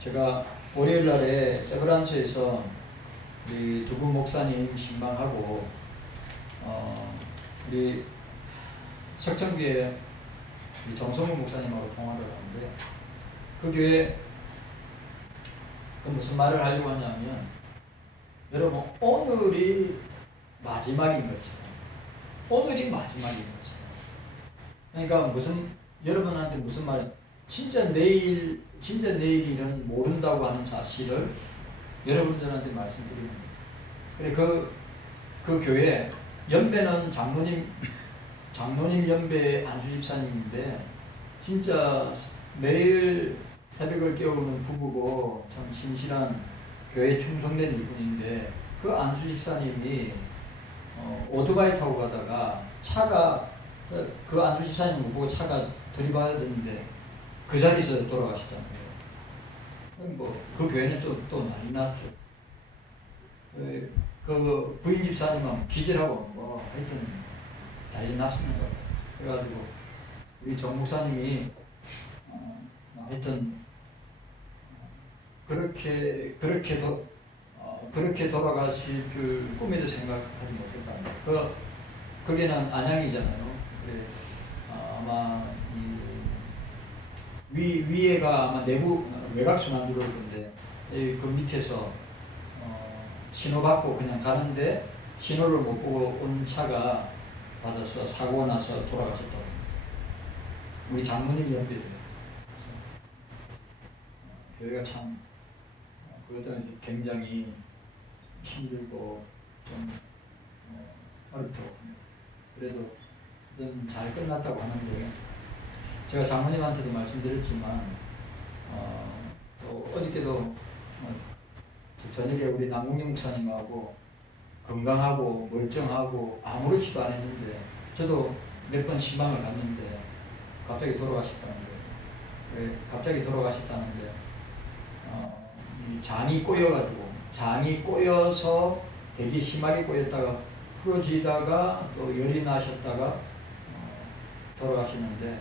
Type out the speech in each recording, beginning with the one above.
제가 월요일 날에 세브란스에서 우리 두 분 목사님 신방하고 우리 석천교회 우리 정성훈 목사님하고 통화를 하는데 그 교회 무슨 말을 하려고 하냐면 여러분 오늘이 마지막인 것처럼 오늘이 마지막인 것처럼 그러니까 여러분한테 무슨 말이야 진짜 내일이 일은 모른다고 하는 사실을 여러분들한테 말씀드리는 거예요. 그래 그 교회 연배는 장로님 연배 안수집사님인데 진짜 매일 새벽을 깨우는 부부고 참 신실한 교회 충성된 이분인데 그 안수집사님이 오토바이 타고 가다가 차가 그 안수집사님을 보고 차가 들이받아야 되는데 그 자리에서 돌아가셨다는 거예요. 그 교회는 또 난리 났죠. 그 부인 집사님은 기절하고 하여튼 난리 났습니다. 그래가지고 우리 정 목사님이 하여튼 그렇게 돌아가실 줄 꿈에도 생각하지 못했다. 그게는 안양이잖아요. 그래 아마 위에가 아마 내부 외곽순환 들어올 건데 그 밑에서 신호 받고 그냥 가는데 신호를 못 보고 온 차가 받아서 사고가 나서 돌아가셨다고 합니다. 우리 장모님 옆에 교회가 참 그것도 굉장히 힘들고 좀 어렵다고 합니다. 그래도 잘 끝났다고 하는데 제가 장모님한테도 말씀드렸지만 또 어저께도 저녁에 우리 남궁영 목사님하고 건강하고 멀쩡하고 아무렇지도 않았는데 저도 몇 번 신방을 갔는데 갑자기 돌아가셨다는 거예요. 왜 갑자기 돌아가셨다는데 이 장이 꼬여서 되게 심하게 꼬였다가 풀어지다가 또 열이 나셨다가 돌아가시는데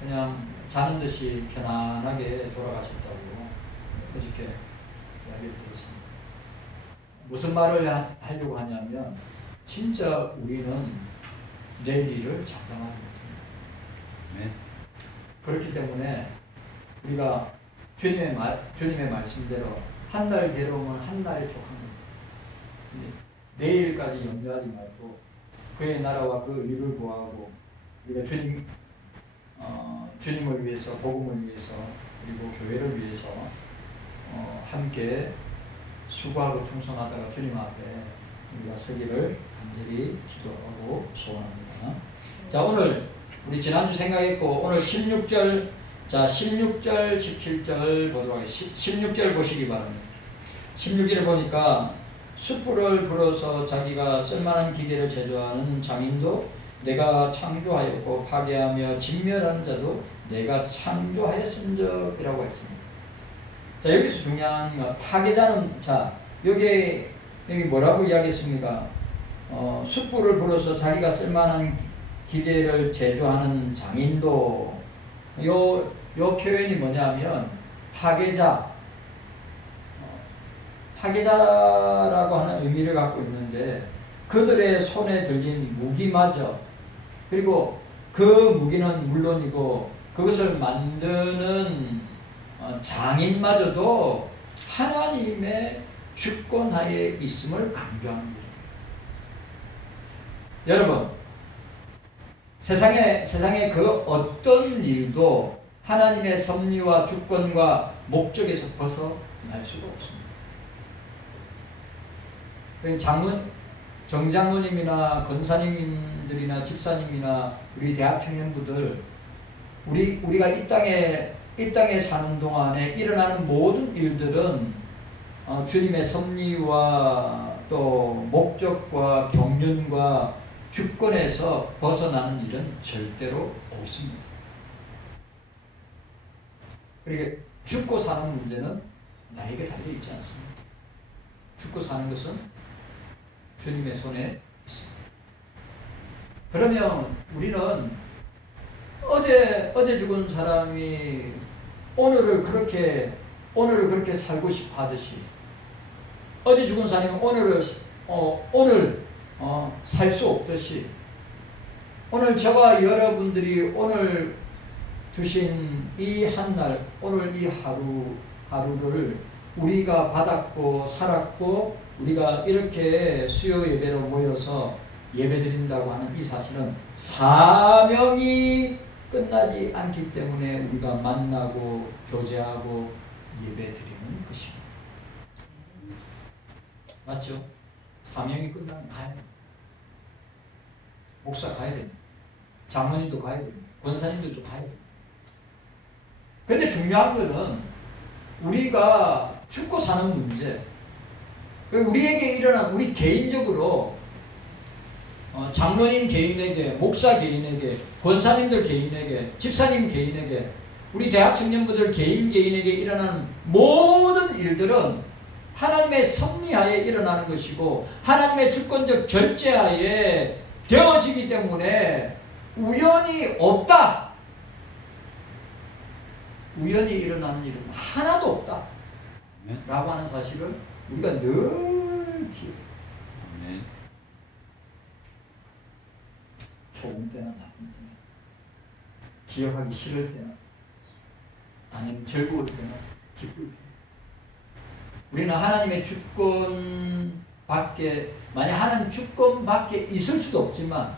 그냥 자는 듯이 편안하게 돌아가셨다고 어저께 이야기를 들었습니다. 무슨 말을 하려고 하냐면 진짜 우리는 내일 일을 장담하지 못합니다. 네. 그렇기 때문에 우리가 주님의 말씀대로 한 달 괴로움은 한 달에 족한 겁니다. 내일까지 염려하지 말고 그의 나라와 그 의를 구하고 우리가 주님을 위해서 복음을 위해서 그리고 교회를 위해서 함께 수고하고 충성하다가 주님 앞에 우리가 서기를 간절히 기도하고 소원합니다. 자, 오늘 우리 지난주 생각했고 오늘 16절 17절 보도록 하겠습니다. 16절 보시기 바랍니다. 16절에 보니까 숯불을 불어서 자기가 쓸만한 기계를 제조하는 장인도 내가 창조하였고 파괴하며 진멸하는 자도 내가 창조하였음적이라고 했습니다. 자, 여기서 중요한 건 파괴자는 여기 뭐라고 이야기했습니까? 숯불을 불어서 자기가 쓸만한 기계를 제조하는 장인도 요 표현이 뭐냐면 파괴자라고 하는 의미를 갖고 있는데 그들의 손에 들린 무기마저 그리고 그 무기는 물론이고 그것을 만드는 장인마저도 하나님의 주권하에 있음을 강조합니다. 여러분 세상에 그 어떤 일도 하나님의 섭리와 주권과 목적에서 벗어날 수가 없습니다. 정장로님이나 권사님들이나 집사님이나 우리 대학 청년부들 우리가 이 땅에 사는 동안에 일어나는 모든 일들은 주님의 섭리와 또 목적과 경륜과 주권에서 벗어나는 일은 절대로 없습니다. 그러니까 죽고 사는 문제는 나에게 달려있지 않습니다. 죽고 사는 것은 주님의 손에 있습니다. 그러면 우리는 어제 죽은 사람이 오늘을 그렇게 오늘을 그렇게 살고 싶어 하듯이 어제 죽은 사람이 오늘 살 수 없듯이 오늘 저와 여러분들이 오늘 주신 이 한날, 오늘 이 하루를 우리가 받았고 살았고 우리가 이렇게 수요 예배로 모여서 예배드린다고 하는 이 사실은 사명이 끝나지 않기 때문에 우리가 만나고 교제하고 예배드리는 것입니다. 맞죠? 사명이 끝나면 가야 됩니다. 목사 가야 됩니다. 장로님도 가야 됩니다. 권사님들도 가야 됩니다. 근데 중요한 거는 우리가 죽고 사는 문제, 우리에게 일어난 우리 개인적으로 장로님 개인에게, 목사 개인에게, 권사님들 개인에게, 집사님 개인에게, 우리 대학 청년부들 개인에게 일어나는 모든 일들은 하나님의 섭리하에 일어나는 것이고 하나님의 주권적 결제하에 되어지기 때문에 우연이 없다. 우연히 일어나는 일은 하나도 없다. 라고 하는 사실을 우리가 늘 기억해요. 좋은 때나 나쁜 때나 기억하기 싫을 때나 아니면 즐거울 때나 기쁠 때나 우리는 하나님의 주권 밖에 만약 하나님 주권 밖에 있을 수도 없지만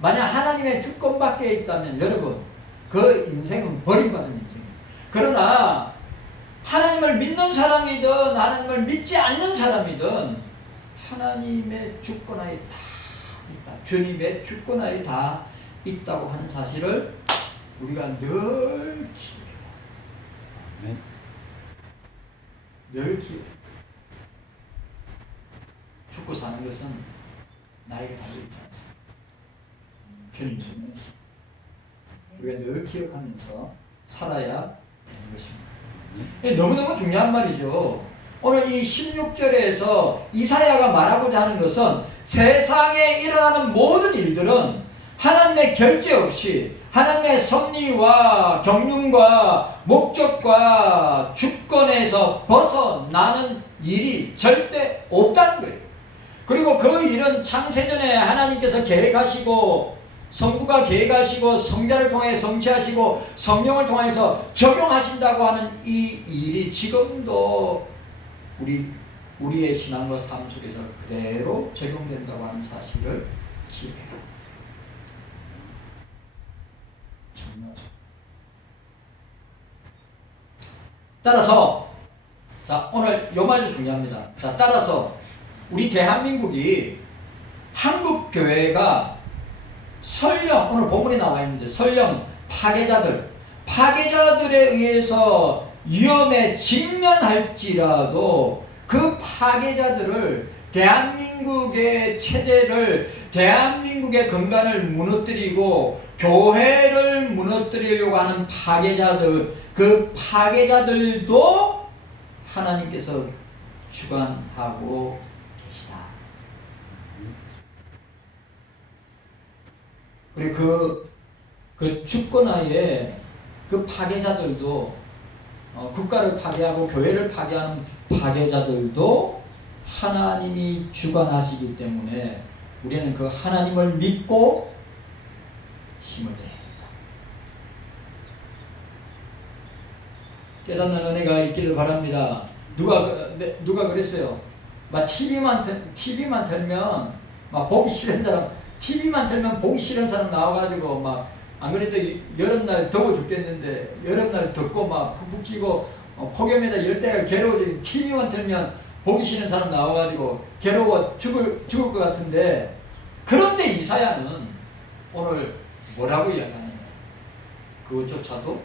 만약 하나님의 주권 밖에 있다면 여러분 그 인생은 버림받은 인생이에요. 그러나 하나님을 믿는 사람이든 하나님을 믿지 않는 사람이든 하나님의 주권하에 다 있다. 주님의 주권하에 다 있다고 하는 사실을 우리가 늘 기억해요. 늘 기억해요. 죽고 사는 것은 나에게 달려있지 않습니다. 주님 손에서 우리가 늘 기억하면서 살아야 되는 것입니다. 너무너무 중요한 말이죠. 오늘 이 16절에서 이사야가 말하고자 하는 것은 세상에 일어나는 모든 일들은 하나님의 결제 없이 하나님의 섭리와 경륜과 목적과 주권에서 벗어나는 일이 절대 없다는 거예요. 그리고 그 일은 창세전에 하나님께서 계획하시고 성부가 계획하시고 성자를 통해 성취하시고 성령을 통해서 적용하신다고 하는 이 일이 지금도 우리의 신앙과 삶 속에서 그대로 적용된다고 하는 사실을 기억해요. 정말. 따라서 자 오늘 요 말이 중요합니다. 자 따라서 우리 대한민국이 한국 교회가 설령 오늘 본문에 나와 있는데 설령 파괴자들에 의해서 위험에 직면할지라도 그 파괴자들을 대한민국의 체제를 대한민국의 근간을 무너뜨리고 교회를 무너뜨리려고 하는 파괴자들 그 파괴자들도 하나님께서 주관하고 계시다. 그리고 그 주권하에 그 파괴자들도 국가를 파괴하고 교회를 파괴하는 파괴자들도 하나님이 주관하시기 때문에 우리는 그 하나님을 믿고 힘을 내야 된다. 깨닫는 은혜가 있기를 바랍니다. 누가 그랬어요? 막 TV만 틀면 막 보기 싫은 사람, TV만 틀면 보기 싫은 사람 나와가지고 막 안 그래도 여름날 더워 죽겠는데 여름날 덥고 막 푹푹 찌고 폭염에다 열대가 괴로워지고 TV만 틀면 보기 싫은 사람 나와가지고 괴로워 죽을 것 같은데 그런데 이사야는 오늘 뭐라고 이야기하느냐? 그것조차도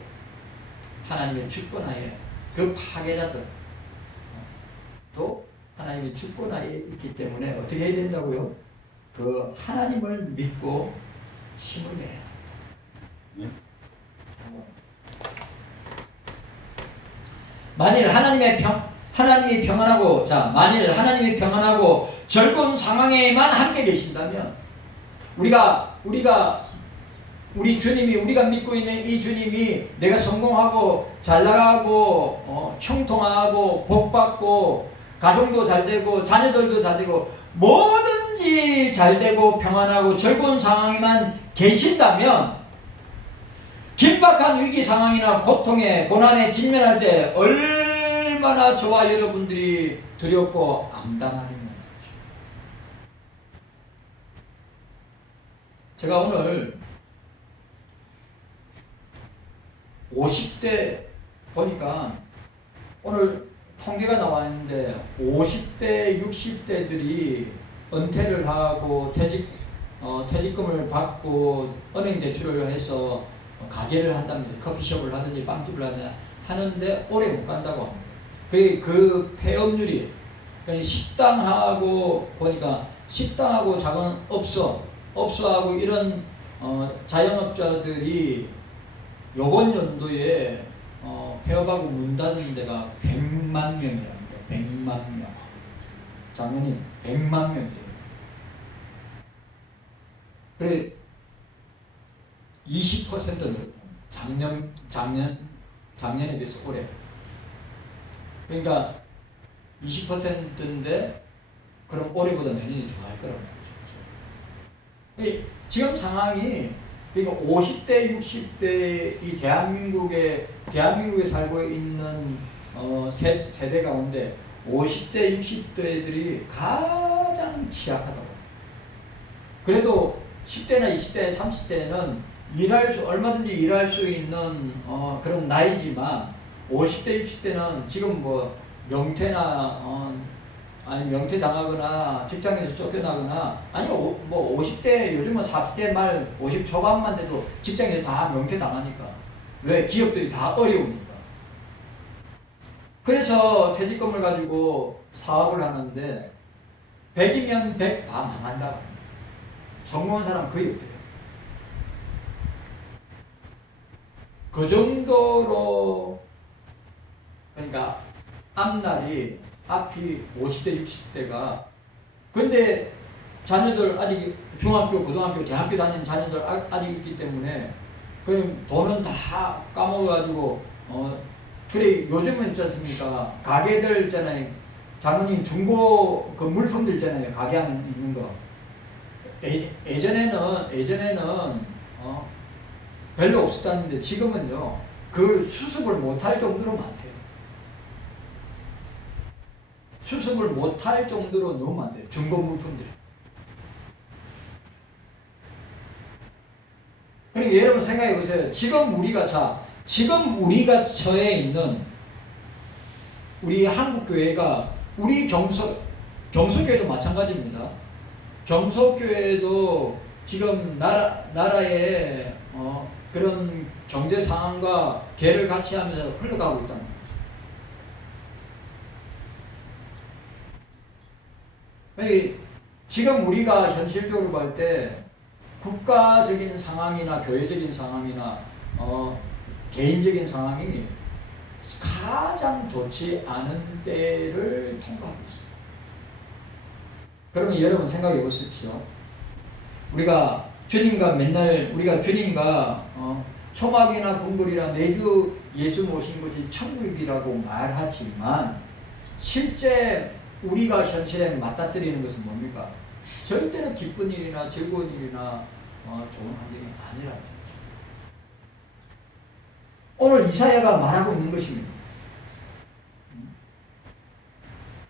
하나님의 주권하에 그 파괴자들 또 하나님의 주권하에 있기 때문에 어떻게 해야 된다고요? 그 하나님을 믿고 힘을 내야 된다. 만일 하나님이 평안하고 만일 하나님이 평안하고 즐거운 상황에만 함께 계신다면 우리가 우리 주님이, 우리가 믿고 있는 이 주님이 내가 성공하고 잘 나가고 형통하고 복받고 가정도 잘 되고 자녀들도 잘 되고 뭐든지 잘 되고 평안하고 즐거운 상황에만 계신다면 긴박한 위기 상황이나 고통에 고난에 직면할 때 얼마나 저와 여러분들이 두렵고 암담하겠냐. 제가 오늘 50대 보니까 오늘 통계가 나와 있는데 50대, 60대들이 은퇴를 하고 퇴직금을 받고 은행 대출을 해서 가게를 한답니다. 커피숍을 하든지 빵집을 하는데 오래 못 간다고 합니다. 그 폐업률이 식당하고 보니까 식당하고 작은 업소하고 이런 자영업자들이 요번 연도에 폐업하고 문 닫는 데가 100만 명이랍니다. 100만 명. 작년이 100만 명이에요. 그래 20% 늘었다. 작년에 비해서 올해. 그러니까 20%인데 그럼 올해보다 내년이 더 할 거라고 그러죠. 지금 상황이 그러니까 50대, 60대 이 대한민국에 살고 있는 세대 가운데 50대, 60대들이 가장 취약하다고. 그래도 10대나 20대, 30대는 얼마든지 일할 수 있는 그런 나이지만 50대, 60대는 지금 뭐 명퇴나 아니 명퇴 당하거나 직장에서 쫓겨나거나 아니면 뭐 50대 요즘은 40대 말 50 초반만 돼도 직장에서 다 명퇴 당하니까. 왜? 기업들이 다 어려우니까. 그래서 퇴직금을 가지고 사업을 하는데 100이면 100 다 망한다고 합니다. 성공한 사람 거의 없대요. 그 정도로 그러니까 앞이 50대 60대가 근데 자녀들 아직 중학교 고등학교 대학교 다니는 자녀들 아직 있기 때문에 그럼 돈은 다 까먹어가지고 그래 요즘은 있지 않습니까? 가게들 있잖아요. 장모님 중고 그 물품들 있잖아요. 가게 하는 있는 거 예전에는 별로 없었다는데 지금은요 그 수습을 못할 정도로 많대요. 수습을 못할 정도로 너무 많대요. 중고 물품들이. 그러니까 여러분 생각해 보세요. 지금 우리가 처해 있는 우리 한국교회가 우리 경소교회도 마찬가지입니다. 경소교회도 지금 나라의 그런 경제 상황과 개를 같이 하면서 흘러가고 있다는 거죠. 지금 우리가 현실적으로 볼 때 국가적인 상황이나 교회적인 상황이나 개인적인 상황이 가장 좋지 않은 때를 통과하고 있어요. 그러면 여러분 생각해 보십시오. 우리가 주님과 초막이나 분불이나 매주 예수 모신 것이 천국이라고 말하지만 실제 우리가 현실에 맞닥뜨리는 것은 뭡니까? 절대로 기쁜 일이나 즐거운 일이나 좋은 환경이 아니라는 거죠. 오늘 이사야가 말하고 있는 것입니다.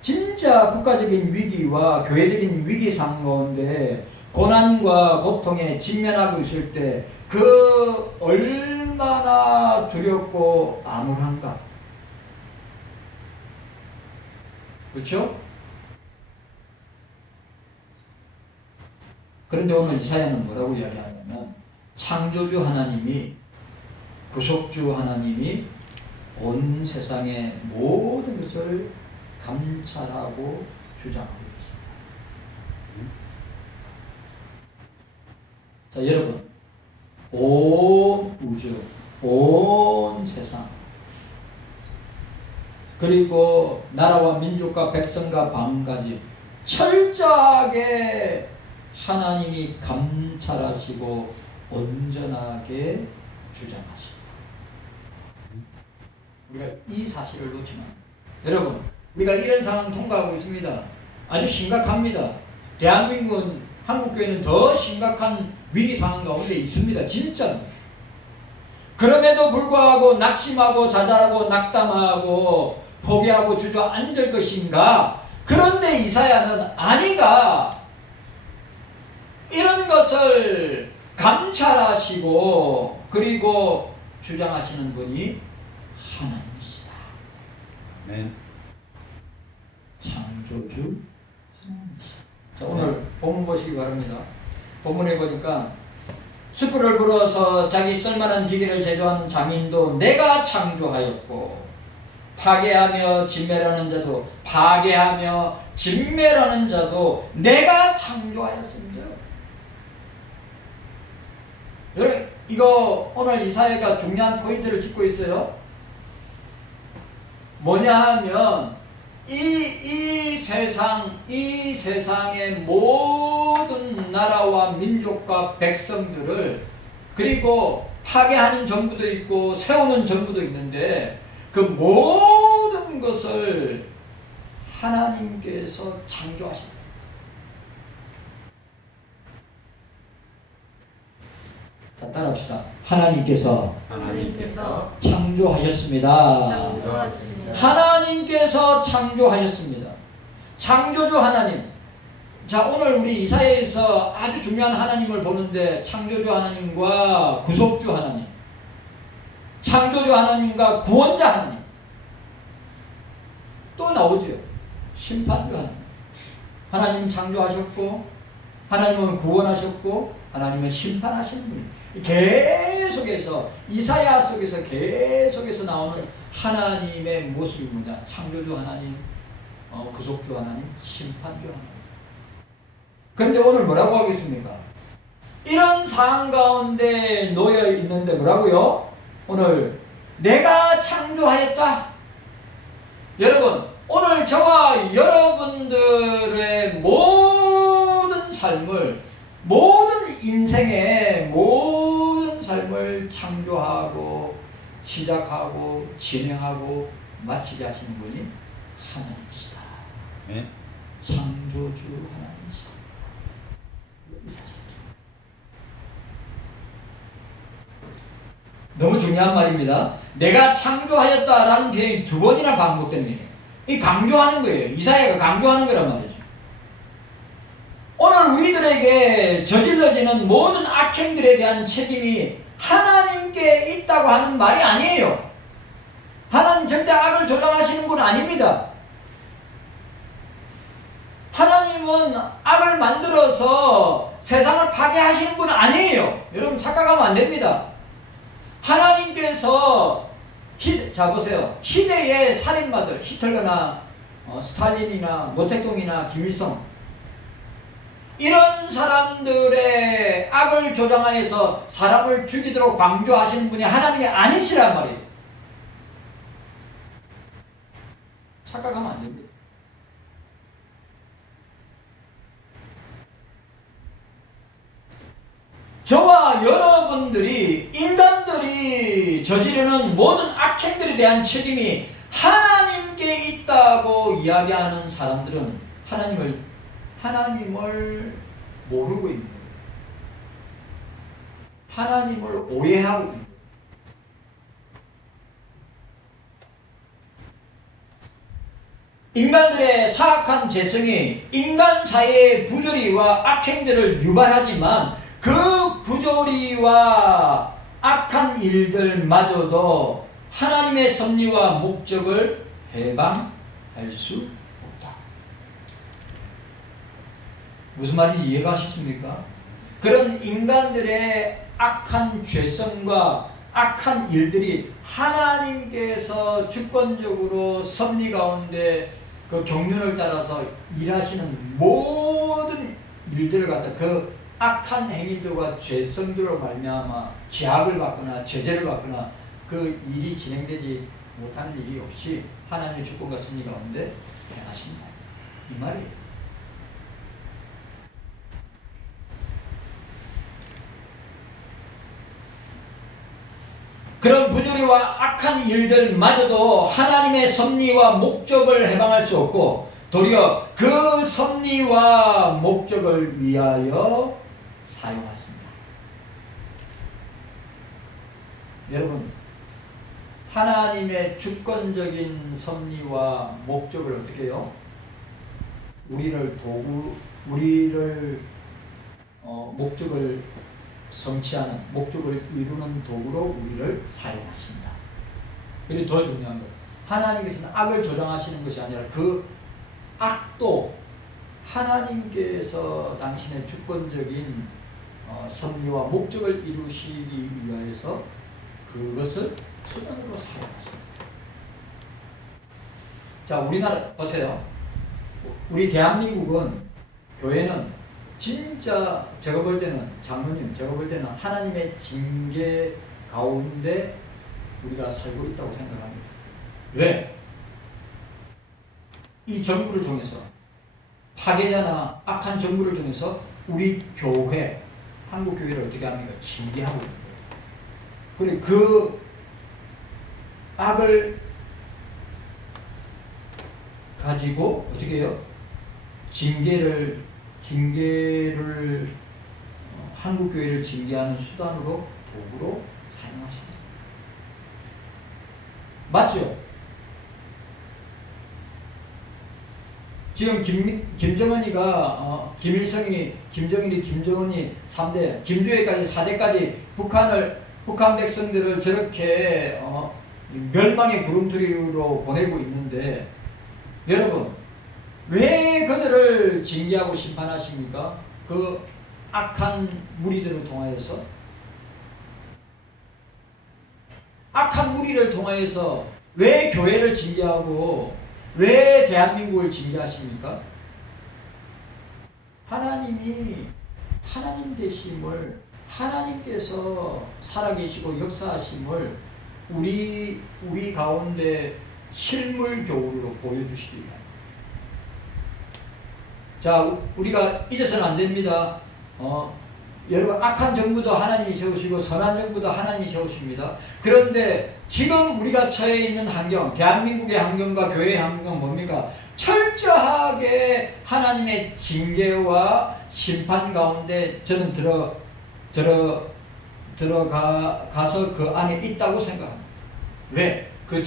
진짜 국가적인 위기와 교회적인 위기 상황 가운데 고난과 고통에 직면하고 있을 때 그 얼마나 두렵고 암울한가. 그렇죠? 그런데 오늘 이사야는 뭐라고 이야기하냐면 창조주 하나님이 구속주 하나님이 온 세상의 모든 것을 감찰하고 주장하고 있습니다. 자, 여러분, 온 우주, 온 세상, 그리고 나라와 민족과 백성과 방까지 철저하게 하나님이 감찰하시고 온전하게 주장하신다. 우리가 이 사실을 놓치면 여러분 우리가 이런 상황 통과하고 있습니다. 아주 심각합니다. 대한민국은 한국교회는 더 심각한 위기 상황 가운데 있습니다. 진짜. 그럼에도 불구하고 낙심하고 좌절하고 낙담하고 포기하고 주저앉을 것인가? 그런데 이사야는 아니가 이런 것을 감찰하시고 그리고 주장하시는 분이 하나님이시다. 아멘. 창조주 하나님이시다. 자, 오늘 본문 보시기 바랍니다. 본문에 보니까 숯불을 불어서 자기 쓸만한 기계를 제조한 장인도 내가 창조하였고 파괴하며 진멸하는 자도 내가 창조하였습니다. 여러분 이거 오늘 이사야가 중요한 포인트를 짚고 있어요. 뭐냐 하면 이 세상의 모든 나라와 민족과 백성들을 그리고 파괴하는 정부도 있고 세우는 정부도 있는데 그 모든 것을 하나님께서 창조하십니다. 자, 따라합시다. 하나님께서 창조하셨습니다. 하나님께서 창조하셨습니다. 창조주 하나님. 자, 오늘 우리 이사야에서 아주 중요한 하나님을 보는데 창조주 하나님과 구속주 하나님, 창조주 하나님과 구원자 하나님 또 나오죠. 심판주 하나님. 하나님 창조하셨고 하나님은 구원하셨고 하나님은 심판하시는 분이에요. 계속해서 이사야 속에서 계속해서 나오는 하나님의 모습이 뭐냐? 창조주 하나님, 구속주 하나님, 심판주 하나님. 그런데 오늘 뭐라고 하겠습니까? 이런 상황 가운데 놓여 있는데 뭐라고요? 오늘 내가 창조하였다. 여러분 오늘 저와 여러분들의 모든 삶을 모든 인생의 모든 삶을 창조하고 시작하고 진행하고 마치게 하시는 분이 하나님이시다. 네. 창조주 하나님이시다. 이 사실 너무 중요한 말입니다. 내가 창조하였다라는 표현이 두 번이나 반복됩니다. 이 강조하는 거예요. 이사야가 강조하는 거란 말이죠. 오늘 우리들에게 저질러지는 모든 악행들에 대한 책임이 하나님께 있다고 하는 말이 아니에요. 하나님 절대 악을 조장하시는 분 아닙니다. 하나님은 악을 만들어서 세상을 파괴하시는 분 아니에요. 여러분 착각하면 안 됩니다. 하나님께서 자 보세요. 시대의 살인마들 히틀러나 스탈린이나 모택동이나 김일성 이런 사람들의 악을 조장하여서 사람을 죽이도록 방조하시는 분이 하나님이 아니시란 말이에요. 착각하면 안 됩니다. 저와 여러분들이 인간들이 저지르는 모든 악행들에 대한 책임이 하나님께 있다고 이야기하는 사람들은 하나님을 모르고 있는 거예요. 하나님을 오해하고 있는 거예요. 인간들의 사악한 재성이 인간 사회의 부조리와 악행들을 유발하지만 그 부조리와 악한 일들마저도 하나님의 섭리와 목적을 해방할 수 없다. 무슨 말인지 이해가 하셨습니까? 그런 인간들의 악한 죄성과 악한 일들이 하나님께서 주권적으로 섭리 가운데 그 경륜을 따라서 일하시는 모든 일들을 갖다 그 악한 행위들과 죄성들로 말미암아 죄악을 받거나 제재를 받거나 그 일이 진행되지 못하는 일이 없이 하나님의 주권과 섭리 가운데 행하신다. 이 말이에요. 그런 부조리와 악한 일들마저도 하나님의 섭리와 목적을 해방할 수 없고 도리어 그 섭리와 목적을 위하여 사용하십니다. 여러분, 하나님의 주권적인 섭리와 목적을 어떻게 해요? 우리를 목적을 성취하는, 목적을 이루는 도구로 우리를 사용하신다. 그리고 더 중요한 것, 하나님께서는 악을 조장하시는 것이 아니라 그 악도 하나님께서 당신의 주권적인 섭리와 목적을 이루시기 위하여서 그것을 수단으로 사용하십니다. 자, 우리나라 보세요. 우리 대한민국은, 교회는 진짜 제가 볼 때는, 장로님 제가 볼 때는 하나님의 징계 가운데 우리가 살고 있다고 생각합니다. 왜? 이 정부를 통해서, 파괴자나 악한 정부를 통해서 우리 교회, 한국교회를 어떻게 합니까? 징계하고 있는 거예요. 그리고 그 악을 가지고 어떻게 해요? 징계를 한국교회를 징계하는 수단으로, 도구로 사용하십니다. 맞죠? 지금 김정은이가 김일성이, 김정일이, 김정은이 3대, 김주애까지 4대까지 북한 백성들을 저렇게 멸망의 구름투리로 보내고 있는데, 여러분, 왜 그들을 징계하고 심판하십니까? 그 악한 무리들을 통하여서, 악한 무리를 통하여서 왜 교회를 징계하고 왜 대한민국을 징계하십니까? 하나님이 하나님 되심을, 하나님께서 살아계시고 역사하심을 우리 가운데 실물교훈으로 보여주시기 위하여. 자, 우리가 잊어서는 안 됩니다. 여러분, 악한 정부도 하나님이 세우시고 선한 정부도 하나님이 세우십니다. 그런데 지금 우리가 처해 있는 환경, 대한민국의 환경과 교회의 환경은 뭡니까? 철저하게 하나님의 징계와 심판 가운데 저는 들어가서 그 안에 있다고 생각합니다. 왜? 그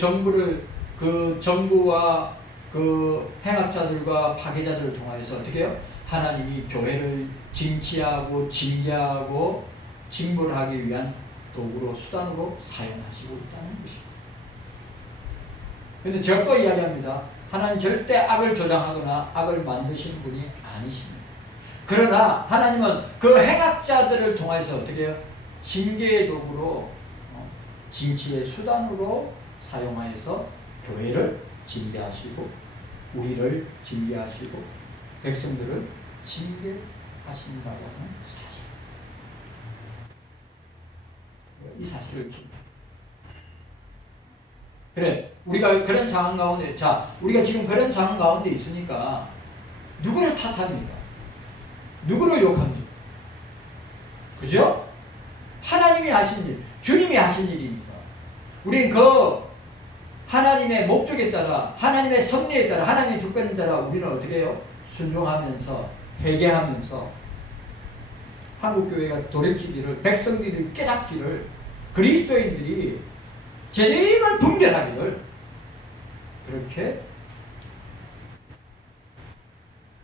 정부와 그 행악자들과 파괴자들을 통하여서 어떻게 해요? 하나님이 교회를 징치하고 징계하고 징벌하기 위한 도구로, 수단으로 사용하시고 있다는 것입니다. 그런데 제가 또 이야기합니다. 하나님 절대 악을 조장하거나 악을 만드시는 분이 아니십니다. 그러나 하나님은 그 행악자들을 통해서 어떻게 해요? 징계의 도구로, 징치의 수단으로 사용하여서 교회를 징계하시고 우리를 징계하시고 백성들을 징계하신다고 하는 사실. 이 사실을 기억합니다. 그래, 우리가 그런 상황 가운데, 우리가 지금 그런 상황 가운데 있으니까 누구를 탓합니까? 누구를 욕합니까? 그죠? 하나님이 하신 일, 주님이 하신 일이니까. 우리는 그 하나님의 목적에 따라, 하나님의 섭리에 따라, 하나님의 주권에 따라 우리는 어떻게 해요? 순종하면서, 회개하면서 한국교회가 돌이키기를, 백성들이 깨닫기를, 그리스도인들이 죄를 분별하기를, 그렇게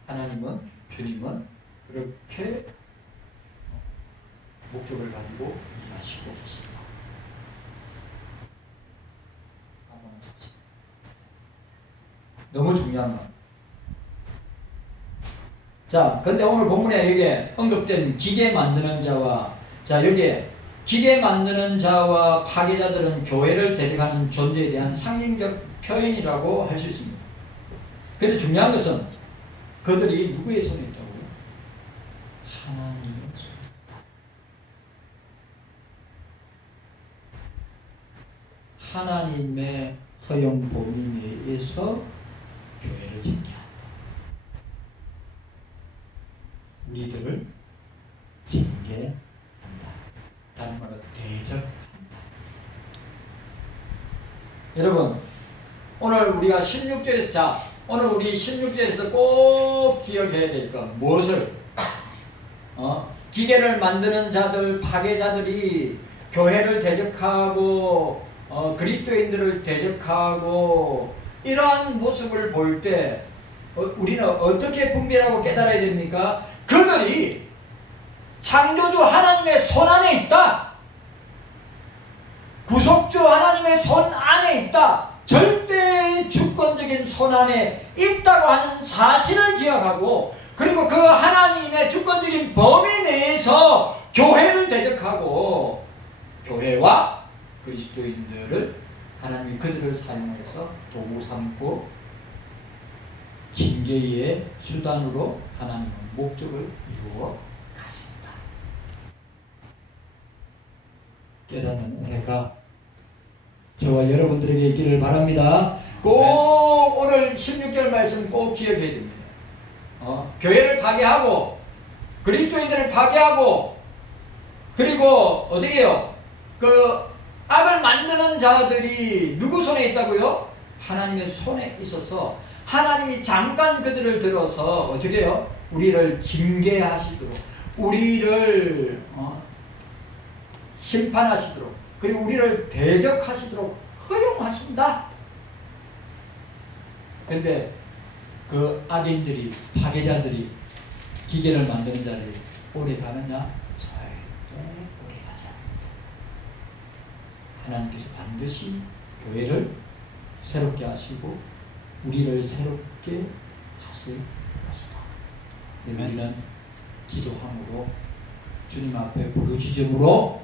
하나님은, 주님은 그렇게 목적을 가지고 일하시고 계십니다. 너무 중요한 것. 자, 근데 오늘 본문에 여기에 언급된 기계 만드는 자와, 여기에 기계 만드는 자와 파괴자들은 교회를 대적하는 존재에 대한 상징적 표현이라고 할 수 있습니다. 그런데 중요한 것은 그들이 누구의 손에 있다고요? 하나님의 손에 있다. 하나님의 허용 범위 내에서 교회를 징계한다. 우리들을 징계한다. 다른 말로 대적한다. 여러분, 오늘 우리가 16절에서, 자, 오늘 우리 16절에서 꼭 기억해야 될 것, 무엇을? 기계를 만드는 자들, 파괴자들이 교회를 대적하고, 그리스도인들을 대적하고, 이러한 모습을 볼 때, 우리는 어떻게 분별하고 깨달아야 됩니까? 그들이 창조주 하나님의 손 안에 있다. 구속주 하나님의 손 안에 있다. 절대 주권적인 손 안에 있다고 하는 사실을 기억하고, 그리고 그 하나님의 주권적인 범위 내에서 교회를 대적하고 교회와 그리스도인들을 하나님이 그들을 사용해서 도구 삼고 징계의 수단으로 하나님은 목적을 이루어 가신다. 깨닫는 은혜가 저와 여러분들에게 있기를 바랍니다. 꼭 오늘 16절 말씀 꼭 기억해야 됩니다. 교회를 파괴하고 그리스도인들을 파괴하고 그리고 어떻게 해요? 그 악을 만드는 자들이 누구 손에 있다고요? 하나님의 손에 있어서 하나님이 잠깐 그들을 들어서 어떻게 해요? 우리를 징계하시도록, 우리를 심판하시도록, 그리고 우리를 대적하시도록 허용하신다. 근데 그 악인들이, 파괴자들이, 기계를 만드는 자들이 오래 가느냐? 절대 오래 가지 않는다. 하나님께서 반드시 교회를 새롭게 하시고 우리를 새롭게 하실 것이다. 우리는 기도함으로 주님 앞에 부르짖음으로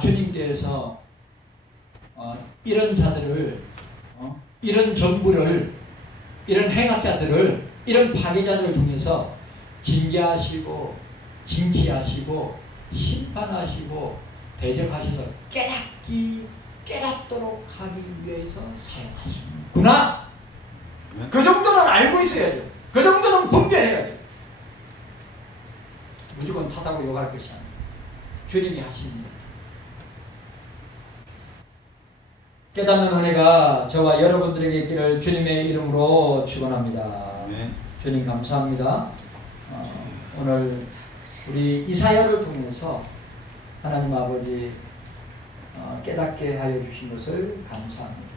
주님께서 이런 자들을 이런 전부를, 이런 행악자들을, 이런 파괴자들을 통해서 징계하시고 징치하시고 심판하시고 대적하셔서 깨닫도록 하기 위해서 사용하시는구나. 그 정도는 알고 있어야죠. 그 정도는 분별해야죠. 무조건 탓하고 욕할 것이 아닙니다. 주님이 하십니다. 깨닫는 은혜가 저와 여러분들에게 있기를 주님의 이름으로 축원합니다. 주님 감사합니다. 오늘 우리 이사야를 통해서 하나님 아버지 깨닫게 하여 주신 것을 감사합니다.